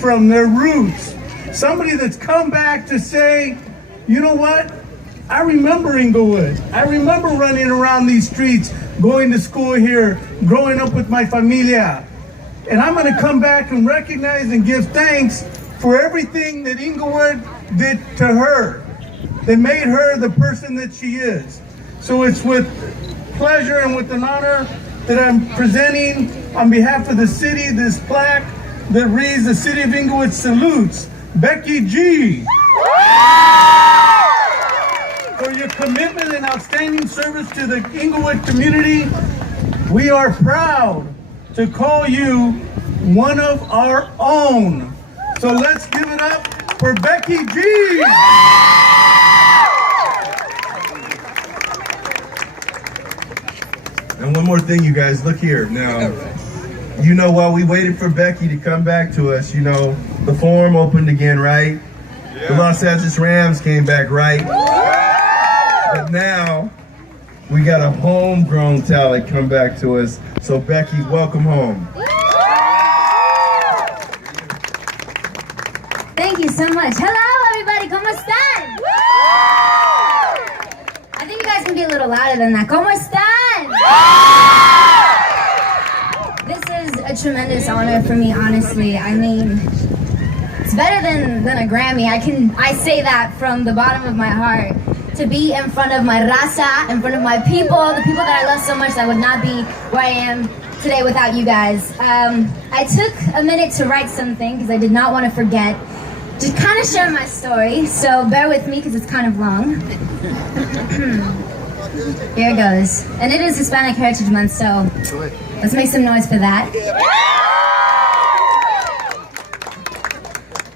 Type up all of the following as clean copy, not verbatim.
from, their roots. Somebody that's come back to say, you know what? I remember Inglewood. I remember running around these streets, going to school here, growing up with my familia. And I'm gonna come back and recognize and give thanks for everything that Inglewood did to her, that made her the person that she is. So it's with pleasure and with an honor that I'm presenting on behalf of the city this plaque that reads, "The City of Inglewood salutes Becky G for your commitment and outstanding service to the Inglewood community. We are proud to call you one of our own." So let's give it up for Becky G. And one more thing, you guys, look here. Now, you know, while we waited for Becky to come back to us, you know, the forum opened again, right? Yeah. The Los Angeles Rams came back, right? But now, we got a homegrown talent come back to us. So Becky, welcome home. Thank you so much. Hello, everybody. ¿Cómo están? I think you guys can be a little louder than that. ¿Cómo están? This is a tremendous honor for me, honestly. I mean, it's better than a Grammy. I say that from the bottom of my heart. To be in front of my raza, in front of my people, the people that I love so much, that would not be where I am today without you guys. I took a minute to write something because I did not want to forget. Just kind of share my story, so bear with me because it's kind of long. Here it goes. And it is Hispanic Heritage Month, so let's make some noise for that.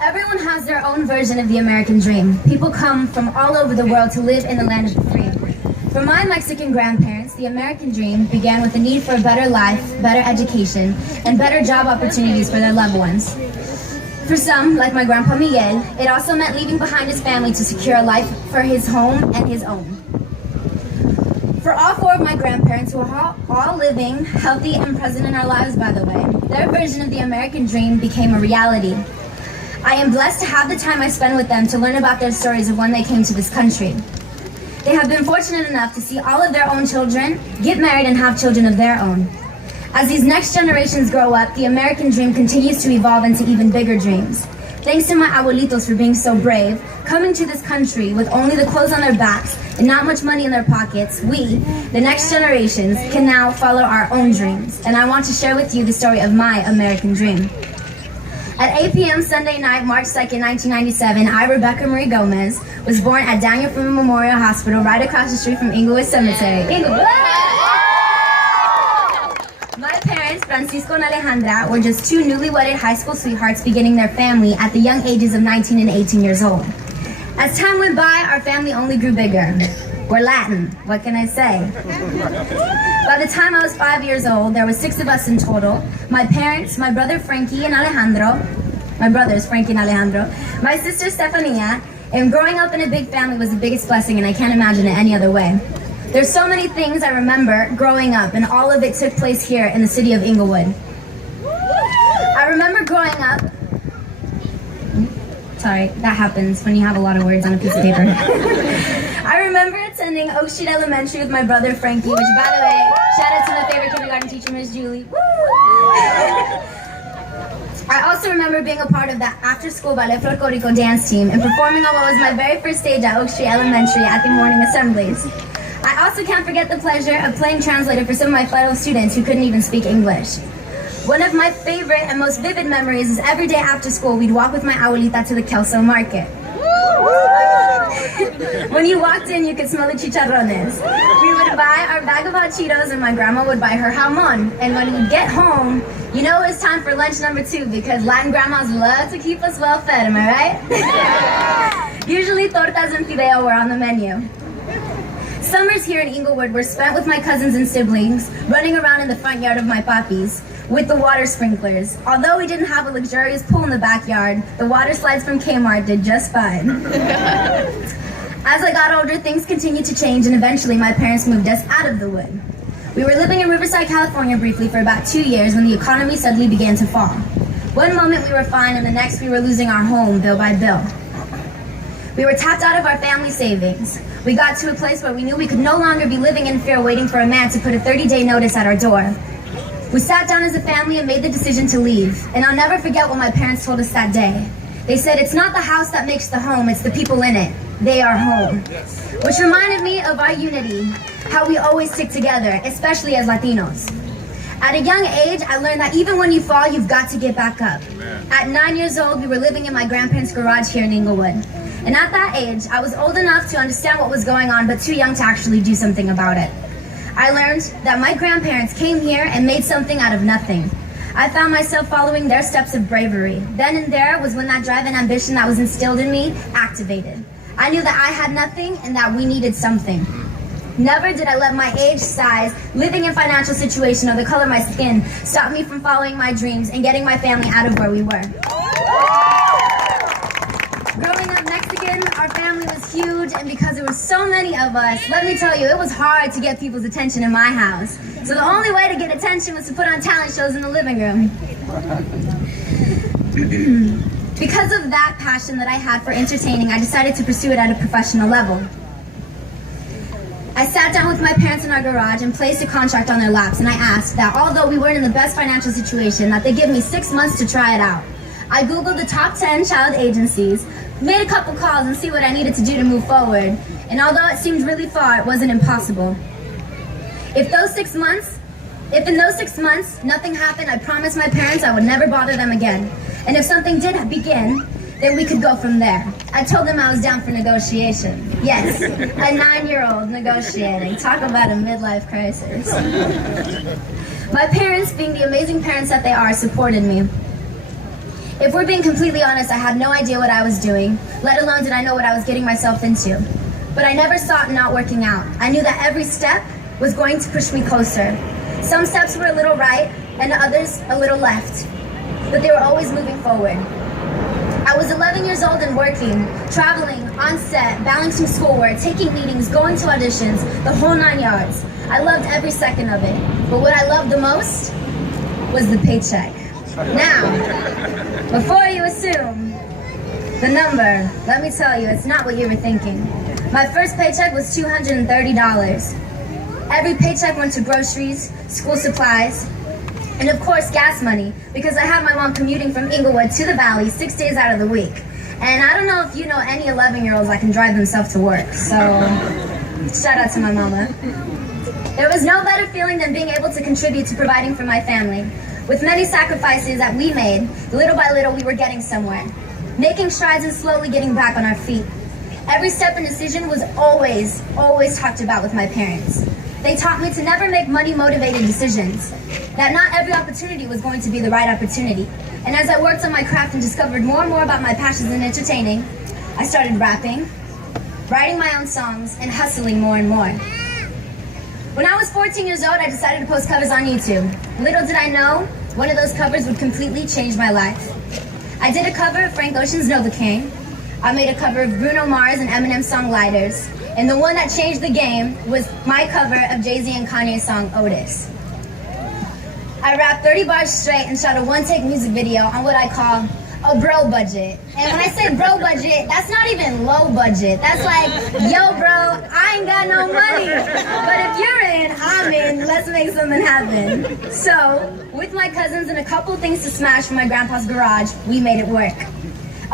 Everyone has their own version of the American dream. People come from all over the world to live in the land of the free. For my Mexican grandparents, the American dream began with the need for a better life, better education, and better job opportunities for their loved ones. For some, like my grandpa Miguel, it also meant leaving behind his family to secure a life for his home and his own. For all four of my grandparents, who are all living, healthy, and present in our lives, by the way, their version of the American dream became a reality. I am blessed to have the time I spend with them to learn about their stories of when they came to this country. They have been fortunate enough to see all of their own children get married and have children of their own. As these next generations grow up, the American dream continues to evolve into even bigger dreams. Thanks to my abuelitos for being so brave, coming to this country with only the clothes on their backs and not much money in their pockets, we, the next generations, can now follow our own dreams. And I want to share with you the story of my American dream. At 8 p.m. Sunday night, March 2nd, 1997, I, Rebecca Marie Gomez, was born at Daniel Freeman Memorial Hospital right across the street from Inglewood Cemetery. Inglewood! My parents, Francisco and Alejandra, were just two newly wedded high school sweethearts beginning their family at the young ages of 19 and 18 years old. As time went by, our family only grew bigger. We're Latin, what can I say? By the time I was 5 years old, there were 6 of us in total. My parents, my brother Frankie and Alejandro, my brothers Frankie and Alejandro, my sister Stefania, and growing up in a big family was the biggest blessing, and I can't imagine it any other way. There's so many things I remember growing up, and all of it took place here in the city of Inglewood. I remember growing up, sorry, that happens when you have a lot of words on a piece of paper. I remember attending Oak Street Elementary with my brother Frankie, which, by the way, shout out to my favorite kindergarten teacher, Miss Julie. I also remember being a part of the after-school ballet folklorico dance team and performing on what was my very first stage at Oak Street Elementary at the morning assemblies. I also can't forget the pleasure of playing translator for some of my fellow students who couldn't even speak English. One of my favorite and most vivid memories is every day after school, we'd walk with my abuelita to the Kelso market. When you walked in, you could smell the chicharrones. We would buy our bag of hot Cheetos and my grandma would buy her jamon. And when we'd get home, you know it was time for lunch number 2 because Latin grandmas love to keep us well fed, am I right? Usually tortas and fideo were on the menu. Summers here in Inglewood were spent with my cousins and siblings, running around in the front yard of my papis with the water sprinklers. Although we didn't have a luxurious pool in the backyard, the water slides from Kmart did just fine. As I got older, things continued to change, and eventually my parents moved us out of the wood. We were living in Riverside, California briefly for about 2 years when the economy suddenly began to fall. One moment we were fine, and the next we were losing our home bill by bill. We were tapped out of our family savings. We got to a place where we knew we could no longer be living in fear waiting for a man to put a 30-day notice at our door. We sat down as a family and made the decision to leave. And I'll never forget what my parents told us that day. They said, it's not the house that makes the home, it's the people in it. They are home. Which reminded me of our unity, how we always stick together, especially as Latinos. At a young age, I learned that even when you fall, you've got to get back up. At 9 years old, we were living in my grandparents' garage here in Inglewood. And at that age, I was old enough to understand what was going on, but too young to actually do something about it. I learned that my grandparents came here and made something out of nothing. I found myself following their steps of bravery. Then and there was when that drive and ambition that was instilled in me activated. I knew that I had nothing and that we needed something. Never did I let my age, size, living in financial situation, or the color of my skin stop me from following my dreams and getting my family out of where we were. Growing up Mexican, our family was huge, and because there were so many of us, let me tell you, it was hard to get people's attention in my house. So the only way to get attention was to put on talent shows in the living room. Because of that passion that I had for entertaining, I decided to pursue it at a professional level. I sat down with my parents in our garage and placed a contract on their laps, and I asked that although we weren't in the best financial situation, that they give me 6 months to try it out. I Googled the top 10 child agencies, made a couple calls and see what I needed to do to move forward, and although it seemed really far, it wasn't impossible. If in those 6 months nothing happened, I promised my parents I would never bother them again. And if something did begin, then we could go from there. I told them I was down for negotiation. Yes, a 9-year-old negotiating. Talk about a midlife crisis. My parents, being the amazing parents that they are, supported me. If we're being completely honest, I had no idea what I was doing, let alone did I know what I was getting myself into. But I never saw it not working out. I knew that every step was going to push me closer. Some steps were a little right, and others a little left. But they were always moving forward. I was 11 years old and working, traveling, on set, balancing schoolwork, taking meetings, going to auditions, the whole 9 yards. I loved every second of it. But what I loved the most was the paycheck. Now, before you assume the number, let me tell you, it's not what you were thinking. My first paycheck was $230. Every paycheck went to groceries, school supplies, and of course gas money, because I had my mom commuting from Inglewood to the Valley 6 days out of the week. And I don't know if you know any 11-year-olds that can drive themselves to work, so shout out to my mama. There was no better feeling than being able to contribute to providing for my family. With many sacrifices that we made, little by little we were getting somewhere, making strides and slowly getting back on our feet. Every step and decision was always talked about with my parents. They taught me to never make money-motivated decisions, that not every opportunity was going to be the right opportunity. And as I worked on my craft and discovered more and more about my passions in entertaining, I started rapping, writing my own songs, and hustling more and more. When I was 14 years old, I decided to post covers on YouTube. Little did I know, one of those covers would completely change my life. I did a cover of Frank Ocean's Novocaine. I made a cover of Bruno Mars and Eminem's song Lighters. And the one that changed the game was my cover of Jay-Z and Kanye's song Otis. I rapped 30 bars straight and shot a one-take music video on what I call a bro budget. And when I say bro budget, that's not even low budget. That's like, yo bro, I ain't got no money. But if you're in, I'm in, let's make something happen. So, with my cousins and a couple things to smash from my grandpa's garage, we made it work.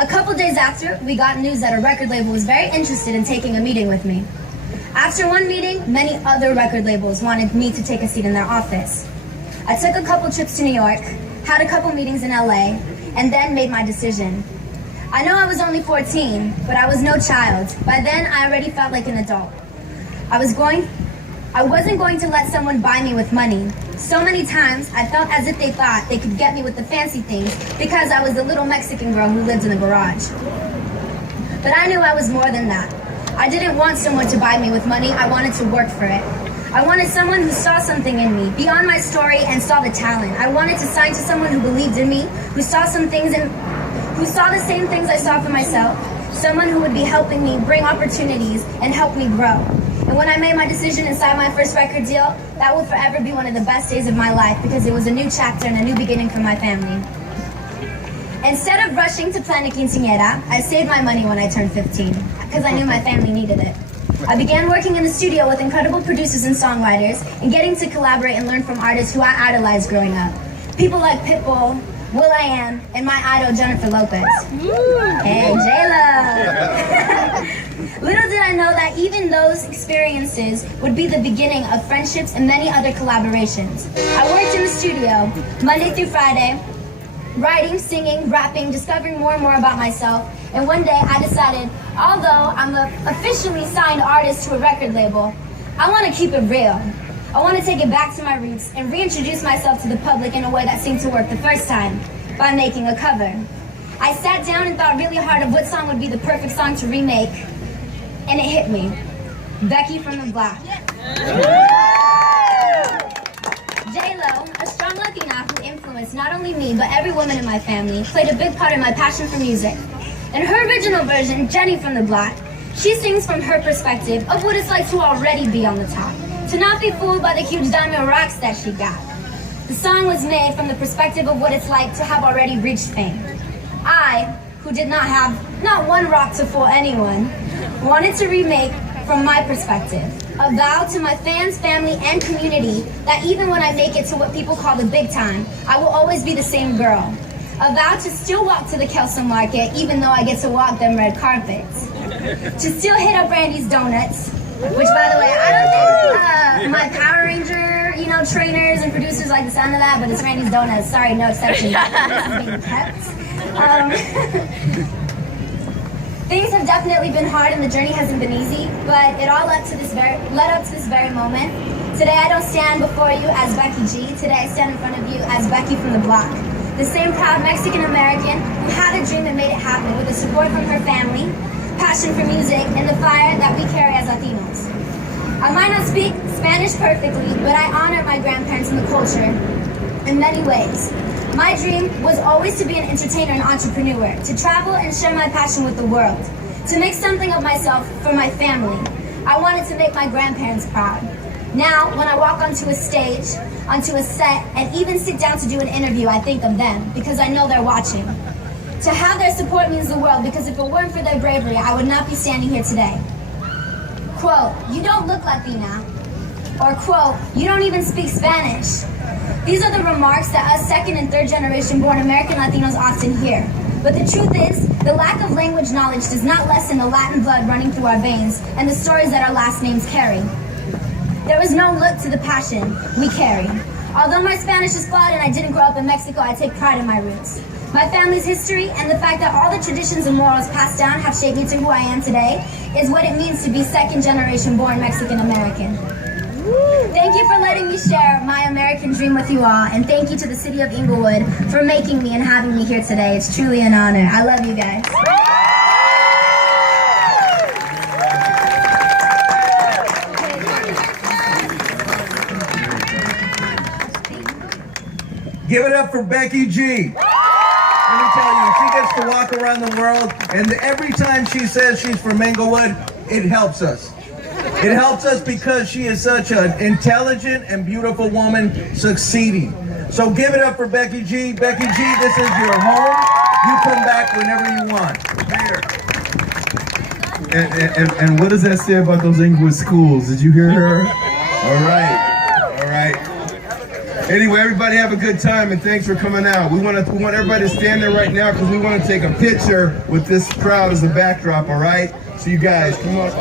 A couple days after, we got news that a record label was very interested in taking a meeting with me. After one meeting, many other record labels wanted me to take a seat in their office. I took a couple trips to New York, had a couple meetings in LA, and then made my decision. I know I was only 14, but I was no child. By then, I already felt like an adult. I wasn't going to let someone buy me with money. So many times, I felt as if they thought they could get me with the fancy things because I was the little Mexican girl who lived in the garage. But I knew I was more than that. I didn't want someone to buy me with money, I wanted to work for it. I wanted someone who saw something in me, beyond my story, and saw the talent. I wanted to sign to someone who believed in me, who saw some things who saw the same things I saw for myself, someone who would be helping me bring opportunities and help me grow. And when I made my decision and signed my first record deal, that will forever be one of the best days of my life because it was a new chapter and a new beginning for my family. Instead of rushing to plan a quinceañera, I saved my money when I turned 15 because I knew my family needed it. I began working in the studio with incredible producers and songwriters and getting to collaborate and learn from artists who I idolized growing up. People like Pitbull, will.i.am, and my idol Jennifer Lopez. Hey, J-Lo! Little did I know that even those experiences would be the beginning of friendships and many other collaborations. I worked in the studio Monday through Friday, writing, singing, rapping, discovering more and more about myself. And one day I decided, although I'm an officially signed artist to a record label, I want to keep it real. I want to take it back to my roots and reintroduce myself to the public in a way that seemed to work the first time, by making a cover. I sat down and thought really hard of what song would be the perfect song to remake, and it hit me. Becky from the Block. J-Lo, a strong Latina who influenced not only me, but every woman in my family, played a big part in my passion for music. In her original version, Jenny from the Block, she sings from her perspective of what it's like to already be on the top, to not be fooled by the huge diamond rocks that she got. The song was made from the perspective of what it's like to have already reached fame. I, who did not have not one rock to fool anyone, wanted to remake from my perspective, a vow to my fans, family, and community that even when I make it to what people call the big time, I will always be the same girl. A vow to still walk to the Kelso Market even though I get to walk them red carpets. To still hit up Randy's Donuts, which by the way, I don't think my Power Ranger, trainers and producers like the sound of that, but it's Randy's Donuts. Sorry, no exception. This is being kept. Things have definitely been hard and the journey hasn't been easy, but it all led up to this very moment. Today I don't stand before you as Becky G. Today I stand in front of you as Becky from the Block. The same proud Mexican American who had a dream and made it happen with the support from her family, passion for music, and the fire that we carry as Latinos. I might not speak Spanish perfectly, but I honor my grandparents and the culture in many ways. My dream was always to be an entertainer and entrepreneur, to travel and share my passion with the world, to make something of myself for my family. I wanted to make my grandparents proud. Now, when I walk onto a stage, onto a set, and even sit down to do an interview, I think of them, because I know they're watching. To have their support means the world, because if it weren't for their bravery, I would not be standing here today. Quote, "You don't look Latina," or quote, "You don't even speak Spanish." These are the remarks that us second and third generation born American Latinos often hear. But the truth is, the lack of language knowledge does not lessen the Latin blood running through our veins and the stories that our last names carry. There is no look to the passion we carry. Although my Spanish is flawed and I didn't grow up in Mexico, I take pride in my roots. My family's history and the fact that all the traditions and morals passed down have shaped me to who I am today is what it means to be second generation born Mexican American. Thank you for letting me share my American dream with you all, and thank you to the city of Inglewood for making me and having me here today. It's truly an honor. I love you guys. Give it up for Becky G. Let me tell you, she gets to walk around the world, and every time she says she's from Inglewood, it helps us. It helps us because she is such an intelligent and beautiful woman succeeding. So give it up for Becky G. Becky G, this is your home. You come back whenever you want. Here. And what does that say about those Inglewood schools? Did you hear her? All right. Anyway, everybody have a good time and thanks for coming out. We want everybody to stand there right now because we want to take a picture with this crowd as a backdrop, all right? So you guys, come on.